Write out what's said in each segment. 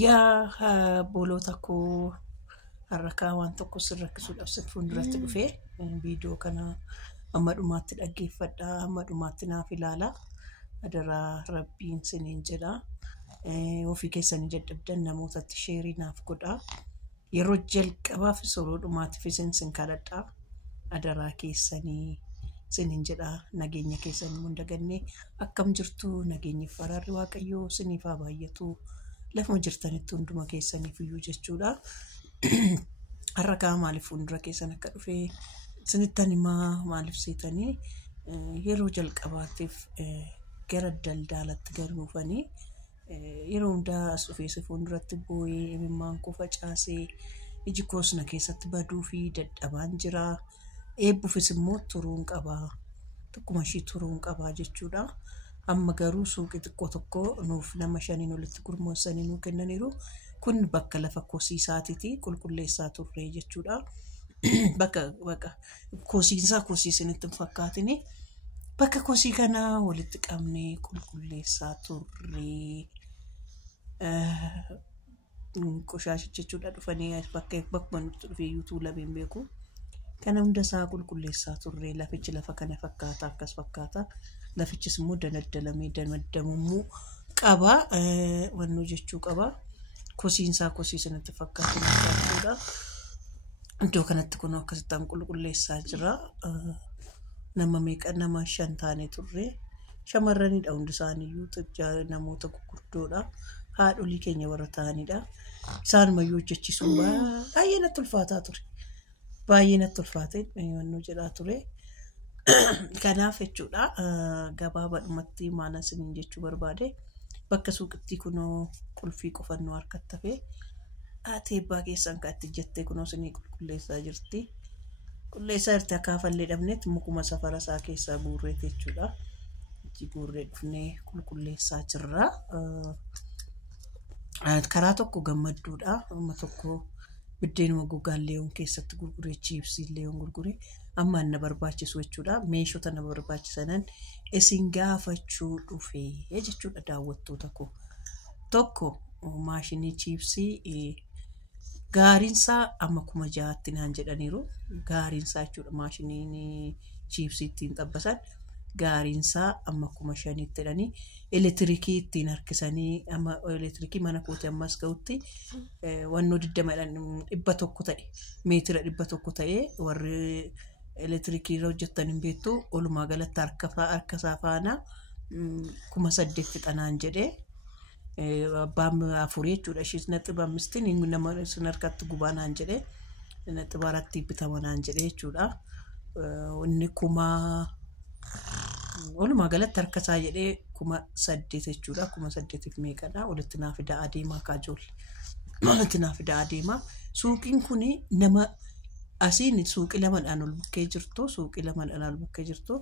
Yaa bolota koo harrakaa waan tokko sirrakkisuudhaaf si fuulduratti dhufee viidiyoo kana amma dhumaatti dhaggeeffadhaa, amma dhumaatti naaf ilaalaa. Adaraa rabbiin siniin jedhaa. Ofii keessanii dadhabdan namootatti sheerii naaf godhaa. Yeroo jalqabaaf soroo dhumaatiif isin kadhadhaa. Adaraa keessanii siniin jedhaa. Nageenya keessanii hunda gannee akkam jirtu nageenyiif araarri Waaqayyoo siniif haa baay'atu. Lafuma jirtanitti hunduma keessaniif iyyuu jechuudha. Harrakaa maaliif fuuldura keessan akka dhufee sinittan himaa maaliif seetanii yeroo jalqabaatiif gara daldalatti galuufanii yeroo hundaa as dhufee fuulduratti boo'ee imimmaan koo facaasee iji koosna keessatti baduu fi dadhabaan jira. Eebbuufis immoo turuun qabaa. Tokkuma ishii turuun qabaa jechuudha. Amma garuu suuqii xiqqoo tokko nuuf nama 5 olitti gurmoonsanii nuu kennaniiru. Kun bakka lafa kosiisaatiiti qulqulleessaa turre jechuudha. Bakka kosiisinitti hin fakkaatini. Bakka kosii kanaa walitti qabnee qulqulleessaa turre. Qoshaashi jechuudha dhufanii bakkuma nutti dhufee yuutuu labeen beeku. Kana hundasaa qulqulleessaa turre. Lafichi lafa kana fakkaata akkas fakkaata. Lafichis immoo danaddalamee damaddamummuu qaba. Wannoo jechuu qaba. Kosiinsaa kosiisinitti fakkaatu jechuudha. Iddoo kanatti kun akkasittaan qulqulleessaa jira. Nama meeqa nama 5 taanee turre. Shamarranidha hundi isaaniiyyuu xijjaa namoota gurguddoodha. Haadholii keenya warra ta'anidha. Isaanumayyuu hojjechiisuun baay'ee natti ulfaataa ture. Baay'ee natti ulfaatee wannoo jedhaa ture. Kanaaf jechuudha gabaabadhumatti maal isiniin jechuu barbaade bakka suuqitti kunoo qulfii qofannoo harkatti hafee teebbaa keessan kaatti jettee kunoo isinii qulqulleessaa jirti. Qulqulleessaa jirti akaafallee dhabneetti mukuma safara isaa keessaa guurreeti jechuudha. Itti guurree dhufnee qulqulleessaa jirra. Karaa tokko gammadduudha. Amma tokko biddeenuma gogaallee keessatti gurguree chiipsiillee gurguree amma na barbaachisu jechuudha. Meeshota na barbaachisanan isin gaafachuu dhufee jechuudha daawwattoota koo. Tokko maashinii chiipsii gaariinsaa amma 6,000 naan jedhaniiru. Gaariinsaa jechuudha maashiniin chiipsii ittiin xabbasan. Gaariinsaa amma 5,000 jedhanii elektirikii ittiin harkisanii amma elektirikii mana kootii ammas ga'utti wannoo 100 ta'e meetira 100 ta'e warri elektirikii irra hojjettan hin beektu olumaa galatti harka isaa faana 8,000 fixanaan jedhee abbaan 4 jechuudha. Ishis naxxiba 5 nama sun harkatti gubaanaan jedhee naxxiba 4 bitamanaan jedhee jechuudha. Inni olumaa galatti harka isaa jedhee 8,000 jechuudha. 8,000 meeqadha walitti naaf fidaa adeemaa kaajoolli. Walitti naaf fidaa adeemaa. Suuqiin kuni nama asiin suuqii lamadhaan ol bukkee jirtu. Suuqii lamadhaan ol bukkee jirtu.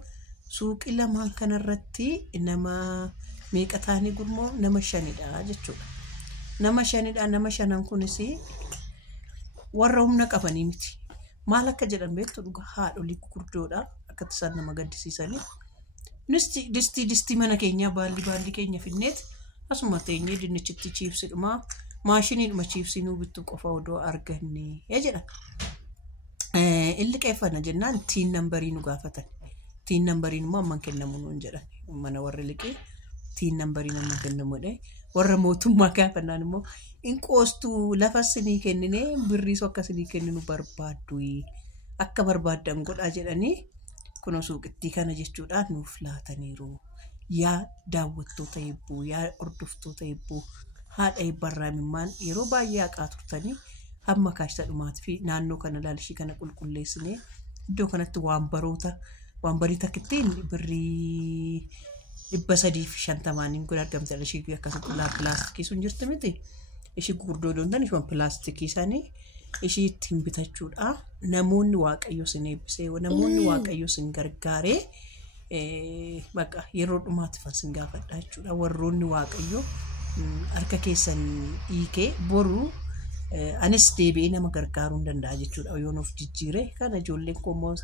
Suuqii lamaan kanarratti nama meeqa taanii gurmoo nama 5dha jechuudha. Nama 5dha. Nama 5 kunis warra humna qabanii miti. Maal akka jedhan beektu dhugaa haadholii gurguddoodha. Akkatti isaan nama gaddisiisanii. Distii mana keenya baalli keenya finneet asuma teenyee dinnichitti chiipsidhuma maashiniidhuma chiipsii nuu bittu qofa odoo arganne jedha. Illi qeeffana jennaan tiin nambarii nu gaafatan. Tiin nambariin immoo amman kennamu nuun jedhan. Mana warri liqii tiin nambariin amman kennamuudha. Warra mootummaa gaafannaan immoo in qoostuu lafa isinii kennine birriis akka isinii kenninu barbaaddu akka barbaaddan godhaa jedhanii kunoo suuqittii kana jechuudhaan nuuf laataniiru. Yaa daawwattoota eebbuu, yaa hordoftoota eebbuu, haadha eebbarraamimmaan yeroo baay'ee haqaa turtanii hamma kaashita dhumaatii fi naannoo kana laalishii kana qulqulleessinee iddoo kanatti waan barii takkittiin birrii 350 kun argamte ishii akkasitti pilaastikii sun jirti miti. Ishii gurguddoo doontan ishuma pilaastikii isaanii ishii ittiin bitachuudha. Namoonni Waaqayyo sin eebbisee namoonni Waaqayyo sin gargaaree bakka yeroo dhumaatiif sin gaafadha jechuudha. Warroonni Waaqayyo harka keessan hiikee boru anis deebi'ee nama gargaaruu hin danda'a jechuudha. Yoo nuuf jijjiire kana ijoolleen koo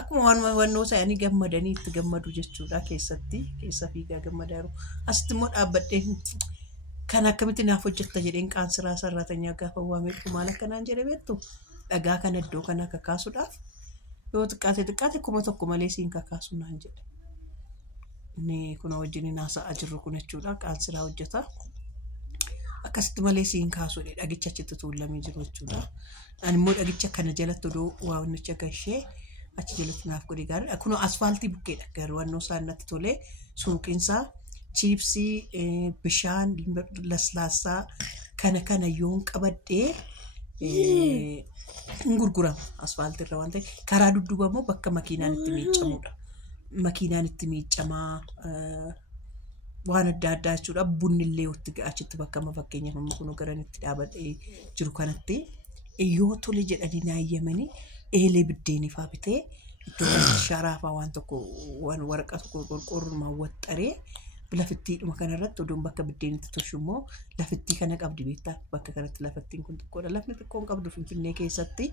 akkuma wannoo isaanii gammadanii itti gammadu jechuudha. Keessa fiigaa gammadaa jiru. Asitti immoo dhaabbadhee kan akkamitti naaf hojjetta jedheen qaansiraa sararatanyaa gaafa waamee maal akkanaan jedhe beektu dhagaa kana iddoo kana kakaasuudhaaf yoo xiqqaate 1,000 malee siin kakaasu naan jedhe. Ni kuna wajjin haasa'aa jirru kun jechuudha qaansiraa hojjeta. Akkasitti malee siin kaasuudhe dhagicha achitti tuulamee jiru jechuudha. Ani immoo dhagicha kana jalatti odoo waa wannicha gashee achi jalatti naaf godhe gaariidha. Kun asfaaltii bukkeedha garuu wannoo isaanitti tolee suuqiinsaa chiipsii bishaan laslaasaa kana yoon qabadhee gurgurama asfaaltii irra waan ta'eef karaa dudduuba immoo bakka makiinaan itti miicamudha. Makiinaan itti miicamaa waan adda addaa jechuudha. Bunni illee achitti bakka fakkeenyaaf amma kun garan itti dhaabadhee jiru kanatti yoo tole jedhanii naayyamanii eelee biddeenii fa'aa bitee iddoo sharaafaa waan tokko waan waraqaa tokko qorqoorrumaan waxxaree lafittiidhuma kanarratti oduun bakka biddeenitti tolchu immoo lafittii kana qabdi beektaa bakka kanatti lafittiin kun xiqqoodha. Lafni xiqqoon qabdu Finfinnee keessatti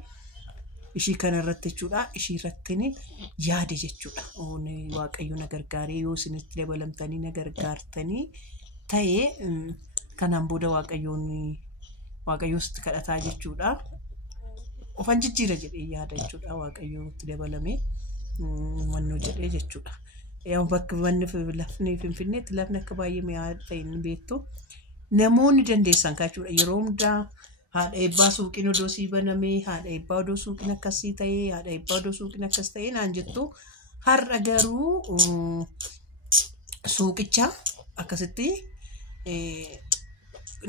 ishii kanarratti jechuudha. Ishii irrattiin yaade jechuudha. Waaqayyo na gargaaree yoo isinitti dabalamtanii na gargaartanii ta'ee kanaan booda waaqayyoositti kadhataa jechuudha. Ofan jijjiira jedhee yaada jechuudha. Waaqayyootti dabalamee wannoo jedhee jechuudha. Yaa bakka lafni Finfinneetti lafni akka baay'ee mi'aa ta'e ni beektu. Namoonni dandeessan jechuudha. Yeroo hundaa haadha eebbaa suuqiin odoo sii banamee haadha eebbaa odoo suuqiin akkasii ta'ee haadha eebbaa odoo suuqiin akkas ta'ee naan jettu har'a garuu suuqicha akkasitti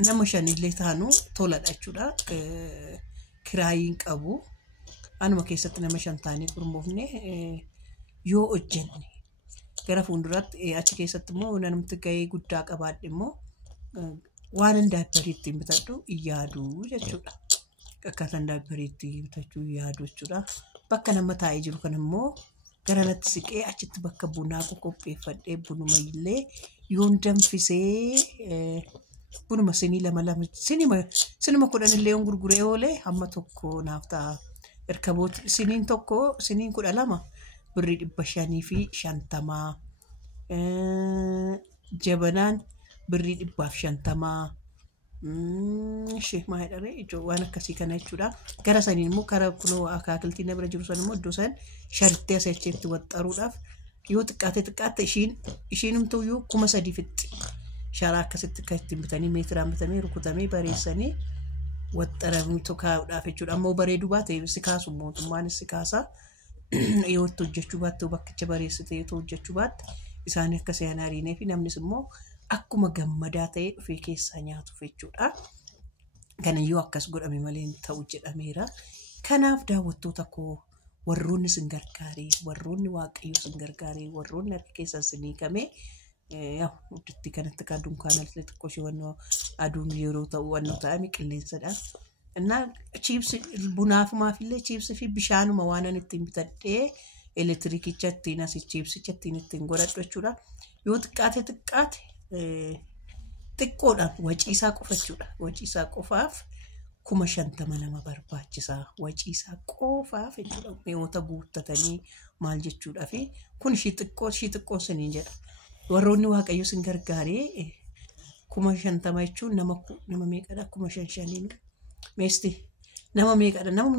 nama 5 illee taanu toladha jechuudha. Kiraayiin qabu anuma keessatti nama 5 taanii gurmoofne yoo hojjenne gara fuulduraatti achi keessatti immoo namatti gahee guddaa qabaadhe immoo waan daabbarii ittiin bitadhu yaadu jechuudha. Akkaataan daabbarii ittiin bitachuu yaadu jechuudha. Bakka nama taa'ee jiru kan immoo gara natti siqee achitti bakka bunaa qopheeffadhee bunuma illee yoon danfisee bunuma sinii 2 sinima 10 illee yoon gurguree oolee hamma tokko naaf ta'a. Erkabooti siniin tokko siniin 12 birrii 550 jabanaan birrii 150 ishee maayidhare ijoo waan akkasii kana jechuudha. Gara saniin immoo karaa kunoo akaakiltii na bira jiru san immoo iddoo san sharittee asacheetti waxxaruudhaaf yoo xiqqaate ishiinumtuyyuu 3,000 fixxi. Sharaa akkasitti kan ittiin bitanii meetiraan bitamee rukutamee bareessanii waxxaramuu kaa'uudhaaf jechuudha. Ammoo bareedu baate si kaasu mootummaanis si kaasa. Yoo itti hojjechuu baatte bakkicha bareessitee yoo hojjechuu baatte isaan akka seenaariinee fi namnis immoo akkuma gammadaa ta'ee dhufee keessaa nyaatuuf jechuudha. Kanayyuu akkas godhame malee ta'u jedhameera. Kanaaf daawwattoota koo warroonni sin gargaaree warroonni waaqayyo sin gargaaree warroonni harka keessan sin hiikamee uddatti kanatti kan dunkaana xiqqoo shawannoo aduun yeroo ta'u wannoo ta'ame qilleensadha. እና ቺፕስ ቡናፍማፊለ ቺፕስ ፊ ቢሻኑማ ዋናን እንትን ቢተደ ኤሌክትሪክ ቸቲና ሲ ቺፕስ ቸቲን እንትን ጎረዶቹዳ ይወጥቃት ጥቃት ጥቆዳ ወጪሳ ቆፈቹዳ ወጪሳ ቆፋፍ ኩመሸንተ መነማ በርባችሳ ወጪሳ ቆፋፍ ይወታ ጉተተኒ ማልጀቹዳ ፊ ኩን ሺጥቆ ስንንጀ ወሮኒ ዋቀዩ ስንገርጋሪ ኩመሸንተ ማይቹ ነመ ሜቀዳ ኩመሸንሸኒ Mesti nama meeqa nama